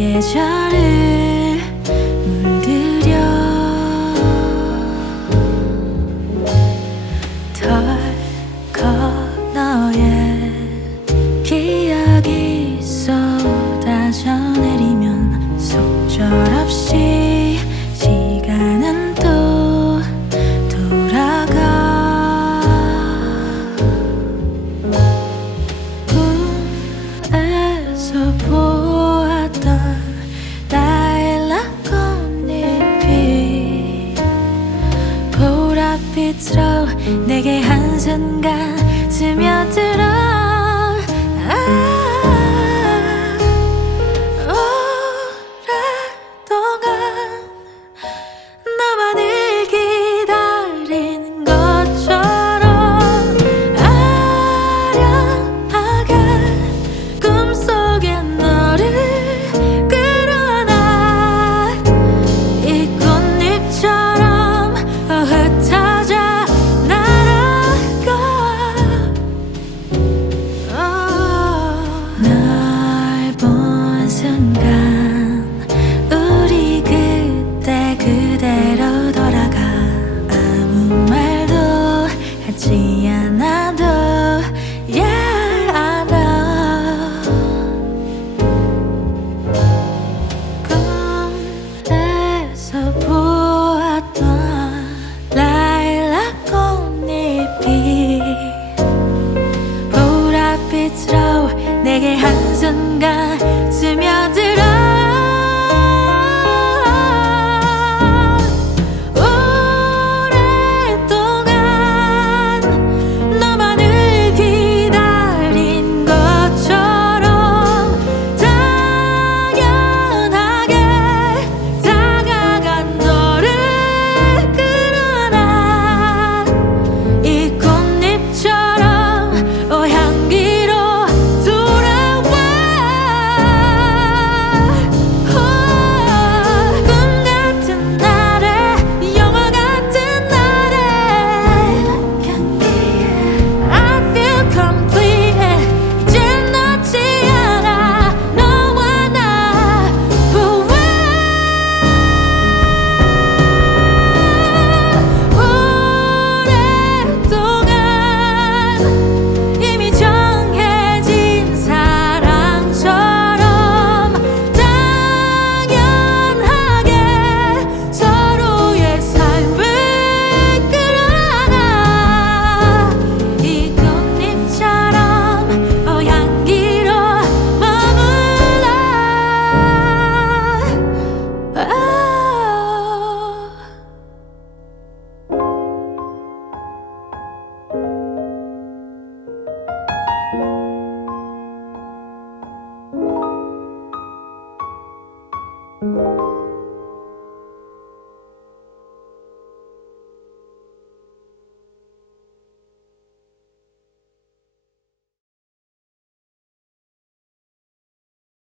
계절을 물들여. 덜컥 너의 기억이 쏟아져내. 내게 한순간 스며들어. 아. 几眼